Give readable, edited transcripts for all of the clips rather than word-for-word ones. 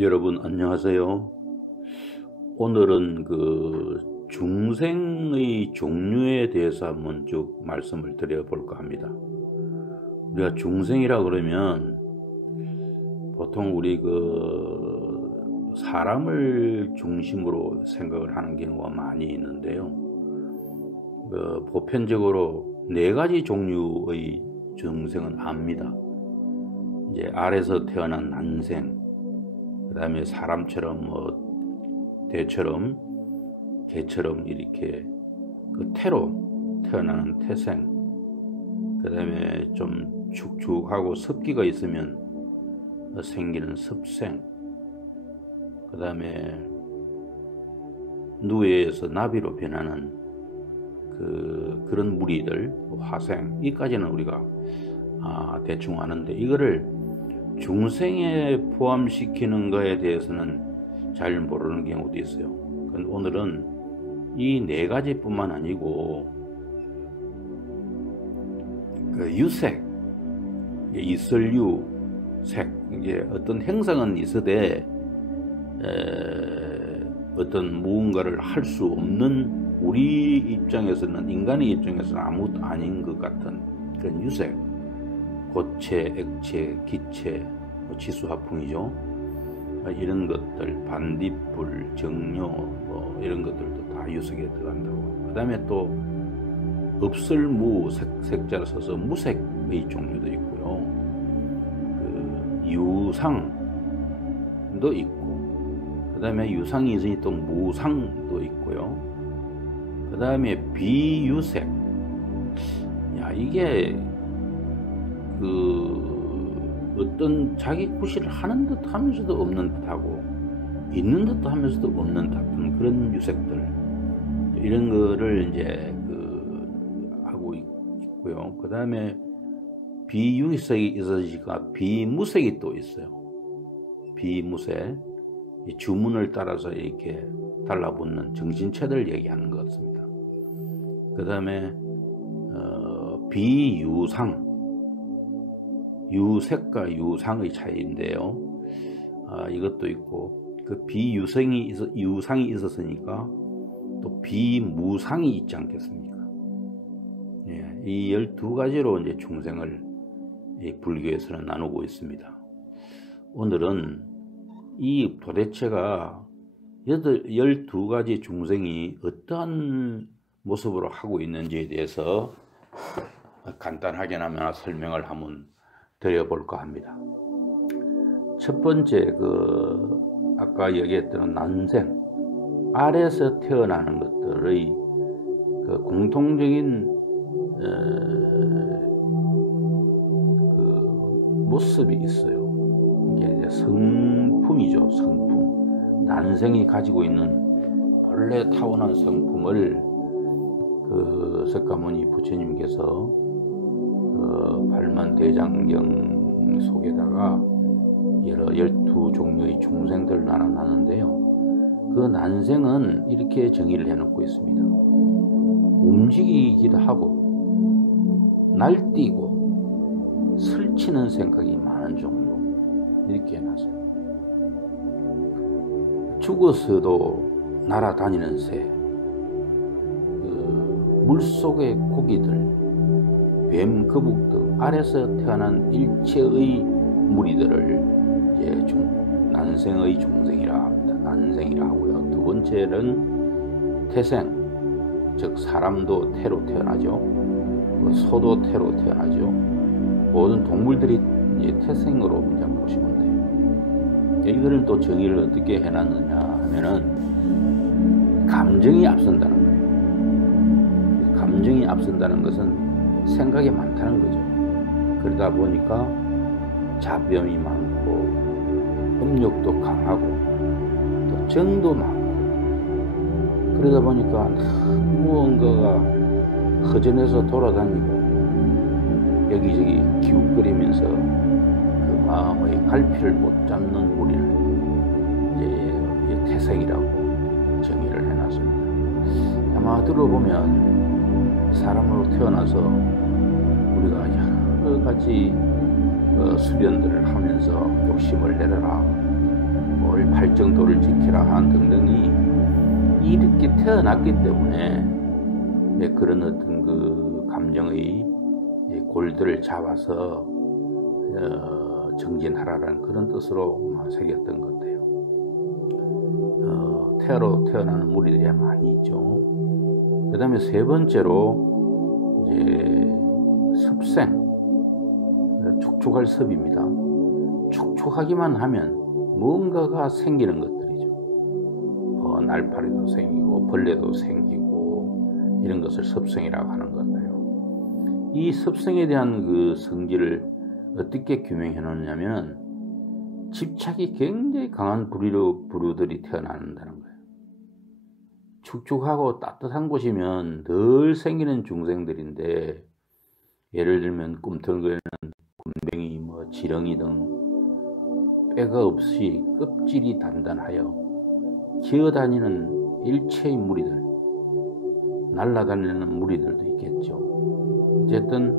여러분 안녕하세요. 오늘은 중생의 종류에 대해서 한번 쭉 말씀을 드려볼까 합니다. 우리가 중생이라 그러면 보통 우리 사람을 중심으로 생각을 하는 경우가 많이 있는데요. 보편적으로 4가지 종류의 중생은 압니다. 이제 알에서 태어난 난생, 그 다음에 사람처럼 대처럼 개처럼 이렇게 태로 태어나는 태생, 그 다음에 좀 축축하고 습기가 있으면 생기는 습생, 그 다음에 누에에서 나비로 변하는 그런 무리들, 화생, 이까지는 우리가 대충 아는데, 이거를 중생에 포함시키는 거에 대해서는 잘 모르는 경우도 있어요. 오늘은 이 4가지뿐만 아니고 유색, 있을 유색, 이게 어떤 행성은 있으되 어떤 무언가를 할 수 없는, 우리 입장에서는, 인간의 입장에서는 아무것도 아닌 것 같은 그런 유색, 고체, 액체, 기체, 지수화풍이죠. 이런 것들, 반딧불, 정료, 이런 것들도 다 유색에 들어간다고. 그 다음에 또 없을무, 색자를 써서 무색의 종류도 있고요. 유상도 있고, 그 다음에 유상이 있으니 또 무상도 있고요. 그 다음에 비유색. 이게 어떤 자기 구실을 하는 듯 하면서도 없는 듯 하고, 있는 듯 하면서도 없는 듯 하는 그런 유색들, 이런 거를 이제 하고 있고요. 그 다음에 비유색이 있으니까 비무색이 또 있어요. 비무색, 주문을 따라서 이렇게 달라붙는 정신체들 얘기하는 것 같습니다. 그 다음에 비유상, 유색과 유상의 차이인데요. 이것도 있고, 비유상이 있었으니까 또 비무상이 있지 않겠습니까? 예, 이 12가지로 이제 중생을 불교에서는 나누고 있습니다. 오늘은 이 도대체가 12가지 중생이 어떠한 모습으로 하고 있는지에 대해서 간단하게나마 설명을 한번 드려볼까 합니다. 첫 번째, 아까 얘기했던 난생, 알에서 태어나는 것들의 공통적인 모습이 있어요. 이게 이제 성품이죠. 성품. 난생이 가지고 있는 본래 타고난 성품을 석가모니 부처님께서 팔만대장경 속에다가 12종류의 중생들을 나눠놨는데요. 그 난생은 이렇게 정의를 해놓고 있습니다. 움직이기도 하고, 날뛰고, 설치는 생각이 많은 종류, 이렇게 해놨어요. 죽어서도 날아다니는 새, 물속의 고기들, 뱀, 거북 등 알에서 태어난 일체의 무리들을 이제 난생의 중생이라 합니다. 난생이라 하고요. 두 번째는 태생, 즉 사람도 태로 태어나죠. 소도 태로 태어나죠. 모든 동물들이 이제 태생으로 이제 보시면 돼요. 이거를 또 정의를 어떻게 해놨느냐 하면은, 감정이 앞선다는 거예요. 감정이 앞선다는 것은 생각이 많다는 거죠. 그러다 보니까 잡염이 많고, 음욕도 강하고, 또 정도 많고, 그러다 보니까 무언가가 허전해서 돌아다니고 여기저기 기웃거리면서 마음의 갈피를 못 잡는 무리를 이제 태생이라고 정의를 해놨습니다. 아마 들어보면 사람으로 태어나서 우리가 여러 가지 수련들을 하면서 욕심을 내려라, 뭘 발정도를 지키라 한 등등이 이렇게 태어났기 때문에 그런 어떤 그 감정의 골들을 잡아서 정진하라는 그런 뜻으로 새겼던 것 같아요. 태아로 태어나는 무리들이 많이 있죠. 그 다음에 세 번째로 이제 습생, 촉촉할 섭입니다. 촉촉하기만 하면 뭔가가 생기는 것들이죠. 날파리도 생기고 벌레도 생기고 이런 것을 습생이라고 하는 것 같아요. 이 습생에 대한 그 성질을 어떻게 규명해 놓느냐면 집착이 굉장히 강한 부류들이 태어난다는 거예요. 축축하고 따뜻한 곳이면 늘 생기는 중생들인데, 예를 들면 꿈틀거리는 굼벵이, 지렁이 등 뼈가 없이 껍질이 단단하여 기어다니는 일체의 무리들, 날아다니는 무리들도 있겠죠. 어쨌든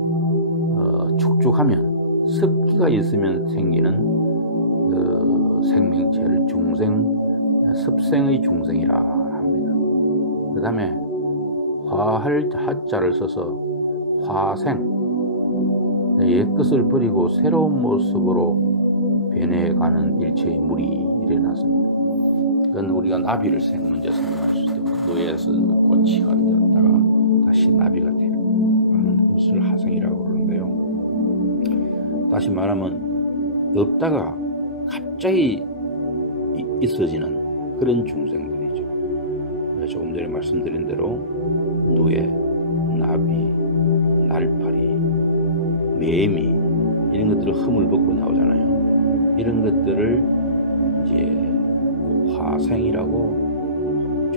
축축하면 습기가 있으면 생기는 생명체를 습생의 중생이라 합니다. 그 다음에 화할 하자를 써서 화생, 옛것을 버리고 새로운 모습으로 변해가는 일체의 물이 일어났습니다. 그건 우리가 나비를 먼저 생각할 수 있죠. 노예에서 꽃이 되었다가 다시 나비가 되는 것을 하생이라고 그러는데요. 다시 말하면 없다가 갑자기 있어지는 그런 중생들이죠. 조금 전에 말씀드린 대로 누에, 나비, 날파리, 매미 이런 것들을 허물 벗고 나오잖아요. 이런 것들을 이제 화생이라고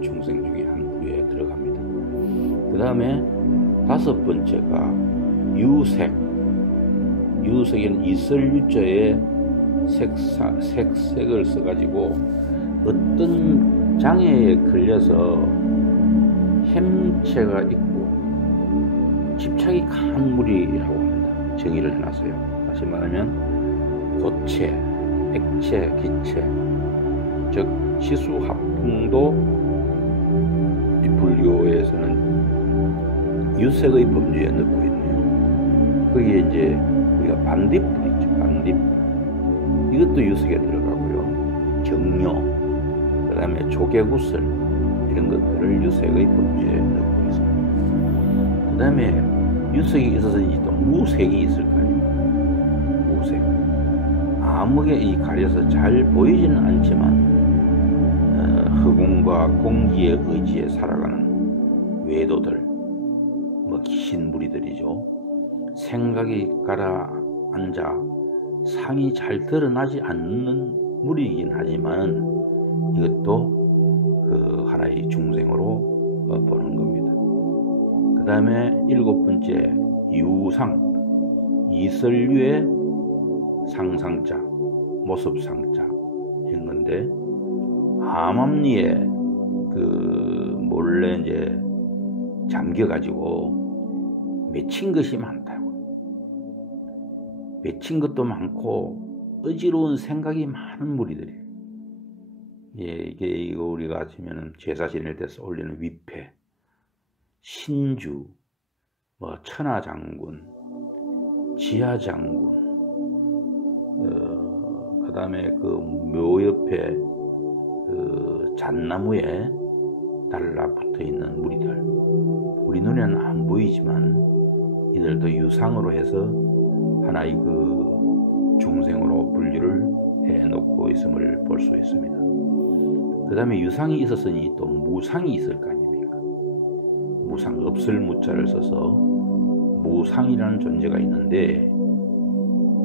중생 중에 한 부류에 들어갑니다. 그 다음에 다섯 번째가 유색. 유색에는 이설유자에 색을 써가지고 어떤 장애에 걸려서 햄체가 있고 집착이 강한 무리라고 합니다. 정의를 해놨어요. 다시 말하면 고체, 액체, 기체, 즉 치수합풍도 이 불교에서는 유색의 범주에 넣고 있네요. 거기에 이제 우리가 반딧불 있죠. 반딧불, 이것도 유색에 들어가고요. 정료, 그 다음에 조개구슬 이런 것들을 유색의 범주에 넣고 있습니다. 그 다음에 유색이 있어서 또 무색이 있을 거 아니에요. 무색, 아무게 이 가려서 잘 보이지는 않지만 허공과 공기의 의지에 살아가는 외도들, 귀신 무리들이죠. 생각이 가라앉아 상이 잘 드러나지 않는 무리이긴 하지만 이것도 그 하나의 중생으로 보는 겁니다. 그 다음에 일곱 번째 유상, 이설류의 상상자, 모습상자 이런 건데, 암암리에 몰래 이제 잠겨가지고 맺힌 것이 많다고. 맺힌 것도 많고 어지러운 생각이 많은 무리들이에요. 이게 우리가 지면은 제사 지낼 때 올리는 위패, 신주, 천하장군, 지하장군, 그 다음에 그 묘 옆에 그 잣나무에 달라붙어 있는 무리들, 우리 눈에는 안 보이지만 이들도 유상으로 해서 하나의 그 중생으로 분류를 해놓고 있음을 볼 수 있습니다. 그 다음에 유상이 있었으니 또 무상이 있을 거 아닙니까? 무상, 없을 무자를 써서 무상이라는 존재가 있는데,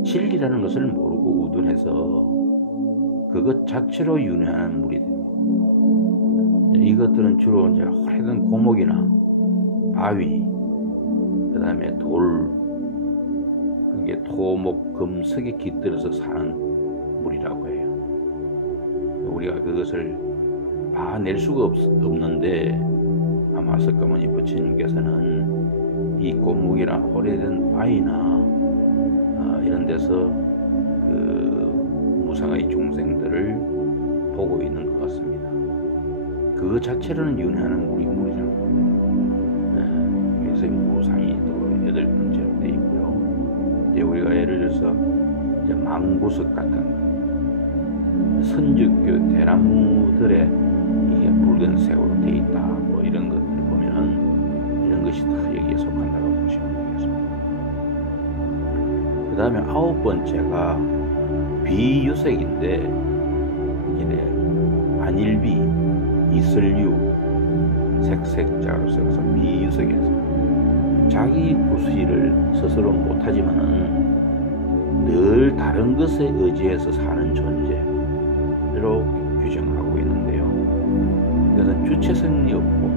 진리라는 것을 모르고 우둔해서 그것 자체로 윤회하는 무리들입니다. 이것들은 주로 이제 오래된 고목이나 바위, 그 다음에 돌, 그게 토목, 금석에 깃들어서 사는 무리라고 해요. 우리가 그것을 봐낼 수가 없는데, 아마 석가모니 부처님께서는 이 고목이나 오래된 바위나 이런 데서 그 무상의 중생 중생들을 보고 있는 것 같습니다. 그 자체로는 윤회하는 무리라고. 그래서 무상이 또 8번째로 되어 있고요. 이제 우리가 예를 들어서 이제 망부석 같은 선적교 대나무들의 이게 붉은색으로 되어 있다. 뭐 이런 것들을 보면은 이런 것이 다 여기에 속한다고 보시면 되겠습니다. 그 다음에 9번째가 비유색인데 이게 안일비, 이설류, 색색자로 써서 비유색에서 자기 구수일을 스스로 못하지만은 늘 다른 것에 의지해서 사는 존재로 규정하고 있는데요. 그래서 주체성이 없고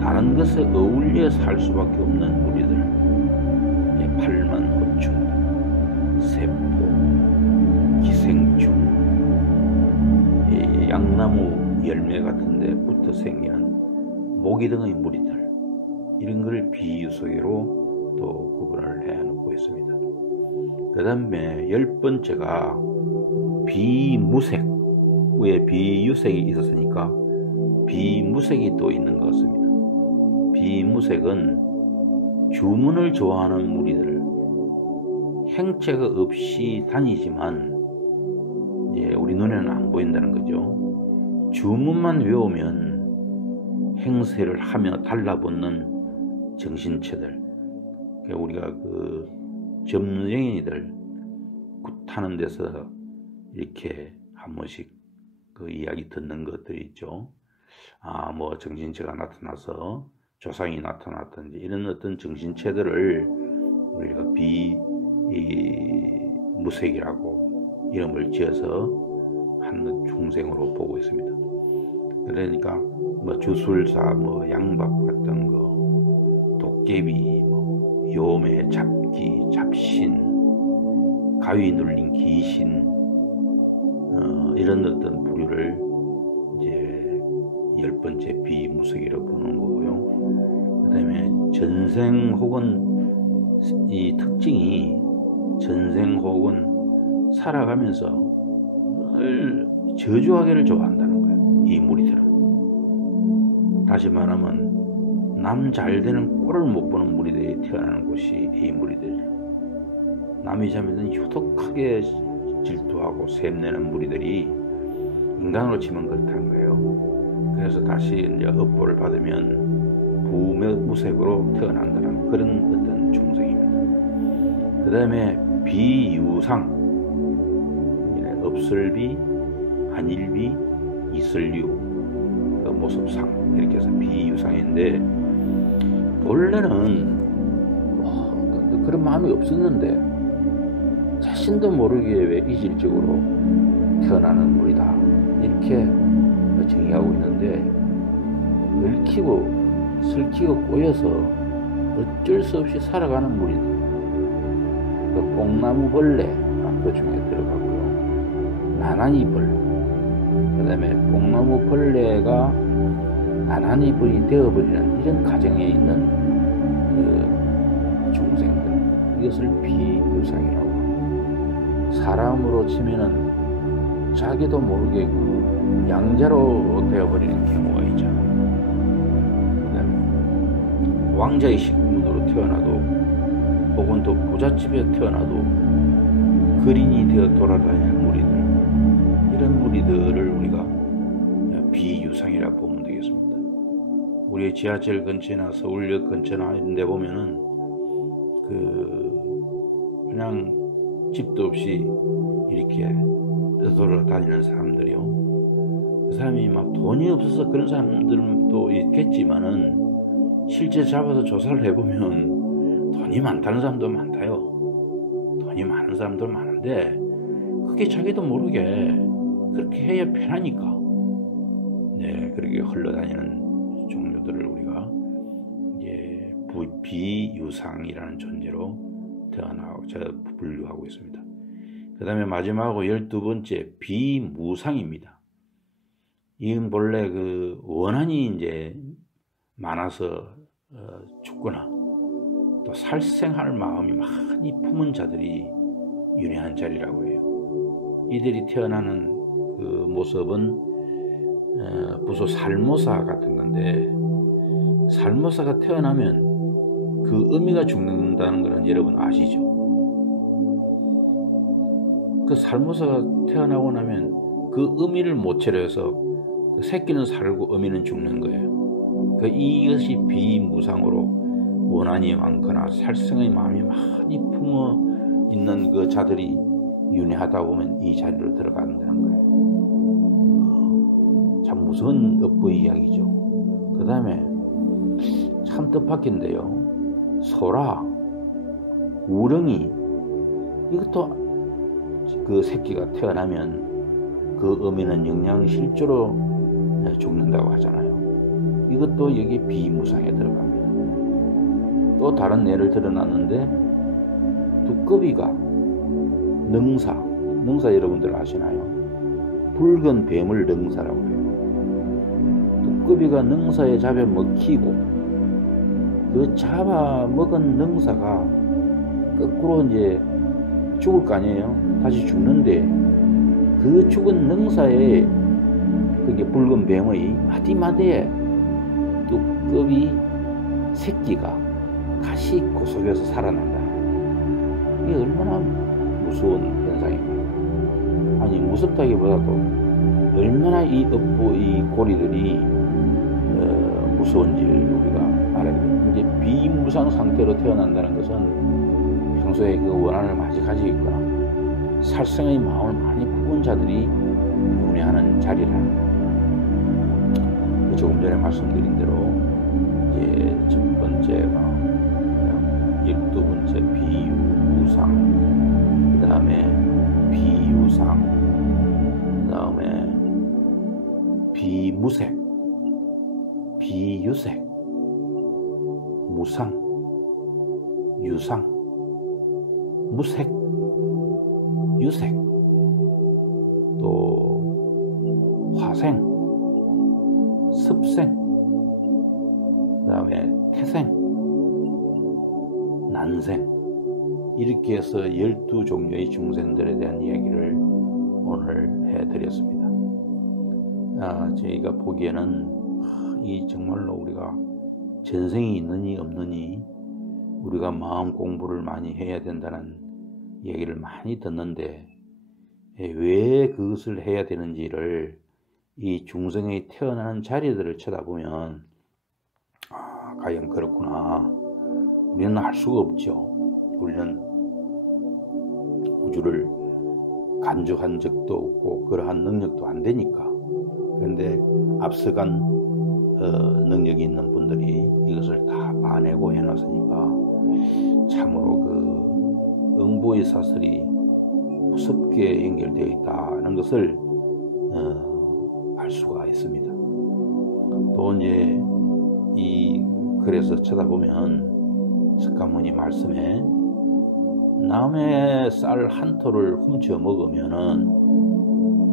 다른 것에 어울려 살 수밖에 없는 무리들, 팔만호충, 세포, 기생충, 양나무 열매 같은 데 붙어 생기는 모기 등의 무리들, 이런 걸 비유속으로 또 구분을 해 놓고 있습니다. 그 다음에 10번째가 비무색, 왜 비유색이 있었으니까 비무색이 또 있는 것 같습니다. 비무색은 주문을 좋아하는 무리들, 행체가 없이 다니지만 이제 우리 눈에는 안 보인다는 거죠. 주문만 외우면 행세를 하며 달라붙는 정신체들, 우리가 그 점쟁이들 굿하는 데서 이렇게 한 번씩 그 이야기 듣는 것들이 있죠. 뭐 정신체가 나타나서 조상이 나타났든지 이런 어떤 정신체들을 우리가 비무색이라고 이름을 지어서 한 중생으로 보고 있습니다. 그러니까 뭐 주술사, 뭐 양밥 같은 거, 도깨비, 뭐 요매, 잡기, 잡신, 가위 눌린 귀신, 이런 어떤 부류를 이제 10번째 비무색이라고 보는 거고요. 그 다음에 전생 혹은 이 특징이 전생 혹은 살아가면서 늘 저주하기를 좋아한다는 거예요. 이 무리들은. 다시 말하면 남 잘되는 꼴을 못 보는 무리들이 태어나는 곳이 이 무리들. 남이 잘못은 효독하게 질투하고 샘내는 무리들이 인간으로 치면 그렇다는 거예요. 그래서 다시 이제 업보를 받으면 부무색으로 태어난다는 그런 어떤 중생입니다. 그 다음에 비유상, 업설비, 안일비, 이설류, 모습상, 이렇게 해서 비유상인데, 원래는 그런 마음이 없었는데 자신도 모르게 왜 이질적으로 태어나는 무리다, 이렇게 정의하고 있는데, 얽히고 슬키고 꼬여서 어쩔 수 없이 살아가는 무리들, 그 뽕나무 벌레 그 중에 들어가고요, 나나니벌, 그 다음에 뽕나무 벌레가 나나니벌이 되어버리는 이런 가정에 있는 그 중생들, 이것을 비유상이라고 합니다. 사람으로 치면은 자기도 모르게 그 양자로 되어버리는 경우가 있죠. 그다음에 왕자의 식문으로 태어나도, 혹은 또 부잣집에 태어나도 거린이 되어 돌아다니는 무리들, 이런 무리들을 우리가 비유상이라 보면 되겠습니다. 우리의 지하철 근처나 서울역 근처나 이런 데 보면은 그냥 집도 없이 이렇게 떠돌아다니는 사람들이요. 그 사람이 막 돈이 없어서 그런 사람들도 있겠지만은 실제 잡아서 조사를 해보면 돈이 많다는 사람도 많다요. 돈이 많은 사람도 많은데 그게 자기도 모르게 그렇게 해야 편하니까 그렇게 흘러다니는 종류들을 우리가 이제 비유상이라는 존재로 태어나고 분류하고 있습니다. 그 다음에 마지막으로 12번째 비무상입니다. 이건 본래 그 원한이 이제 많아서 죽거나 또 살생할 마음이 많이 품은 자들이 윤회한 자리라고 해요. 이들이 태어나는 그 모습은 부소 살모사 같은 건데, 살모사가 태어나면 그 어미가 죽는다는 것은 여러분 아시죠? 그 살모사가 태어나고 나면 그 어미를 모체로 해서 그 새끼는 살고 어미는 죽는 거예요. 그 이것이 비무상으로 원한이 많거나 살생의 마음이 많이 품어 있는 그 자들이 윤회하다 보면 이 자리로 들어간다는 거예요. 참 무서운 업보의 이야기죠. 그 다음에 참 뜻밖인데요, 소라, 우렁이, 이것도 그 새끼가 태어나면 그 어미는 영양실조로 죽는다고 하잖아요. 이것도 여기 비무상에 들어갑니다. 또 다른 예를 들어놨는데, 두꺼비가 능사 여러분들 아시나요? 붉은 뱀을 능사라고 해요. 두꺼비가 능사에 잡아먹히고 그 잡아먹은 능사가 거꾸로 이제 죽을 거 아니에요. 다시 죽는데 그 죽은 능사에 그게 붉은 뱀의 마디마디에 두꺼비 새끼가 다시 그 속에서 살아난다. 이게 얼마나 무서운 현상입니까? 아니, 무섭다기보다도 얼마나 이 업보, 이 고리들이 무서운지를 우리가 알아야 돼요. 이제 비무상 상태로 태어난다는 것은 평소에 그 원한을 많이 가지고 있거나 살생의 마음을 많이 품은 자들이 윤회하는 자리라는 거예요. 조금 전에 말씀드린 대로 이제 첫 번째가 12번째 비유상, 그 다음에 비유상, 그 다음에 비무색, 비유색, 무상, 유상, 무색, 유색, 또 화생, 습생, 그 다음에 태생, 난생, 이렇게 해서 12종류의 중생들에 대한 이야기를 오늘 해드렸습니다. 저희가 보기에는 이 정말로 우리가 전생이 있느니 없느니 우리가 마음 공부를 많이 해야 된다는 얘기를 많이 듣는데, 왜 그것을 해야 되는지를 이 중생이 태어나는 자리들을 쳐다보면 과연 그렇구나, 우리는 알 수가 없죠. 우리는 우주를 간주한 적도 없고 그러한 능력도 안 되니까. 그런데 앞서간 능력이 있는 분들이 이것을 다 봐내고 해놨으니까 참으로 그 응보의 사슬이 무섭게 연결되어 있다는 것을 알 수가 있습니다. 또 이제 이 글에서 쳐다보면 석가모니 말씀에 남의 쌀 한 톨을 훔쳐 먹으면은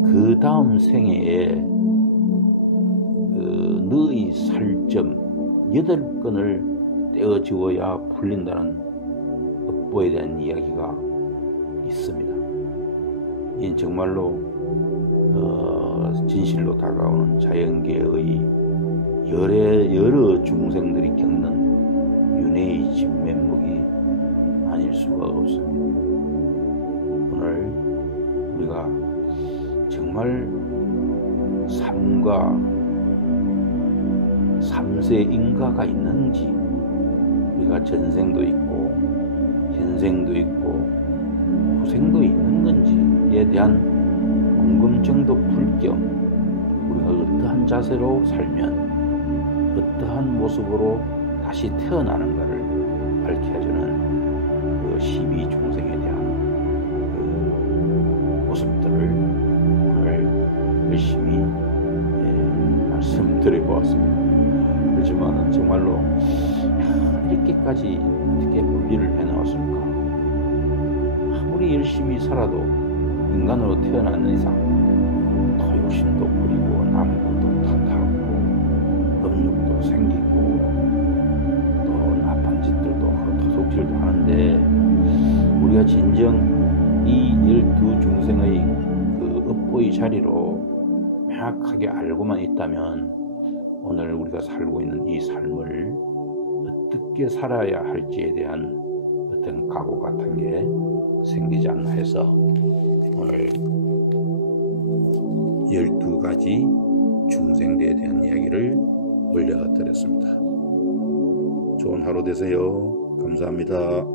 그 다음 생애에 너의 살점 8건을 떼어지워야 풀린다는 업보에 대한 이야기가 있습니다. 이 정말로 진실로 다가오는 자연계의 여러 중생들이 겪는 윤회의 진면목이 아닐 수가 없습니다. 오늘 우리가 정말 삶과 삼세 인가가 있는지, 우리가 전생도 있고 현생도 있고 후생도 있는 건지에 대한 궁금증도 풀 겸 우리가 어떠한 자세로 살면 어떠한 모습으로 다시 태어나는가를 밝혀주는 그 12중생에 대한 그 모습들을 오늘 열심히 말씀드려보았습니다. 그렇지만 정말로 이렇게까지 어떻게 분리를 해나왔을까? 아무리 열심히 살아도 인간으로 태어나는 이상 더 욕심도 부리고 남의 것도 탓하고 업력도 생기고 또 나쁜 짓들도 하고 도둑질도 하는데, 우리가 진정 이 12중생의 정보의 자리로 명확하게 알고만 있다면 오늘 우리가 살고 있는 이 삶을 어떻게 살아야 할지에 대한 어떤 각오 같은 게 생기지 않나 해서 오늘 12가지 중생대에 대한 이야기를 올려드렸습니다. 좋은 하루 되세요. 감사합니다.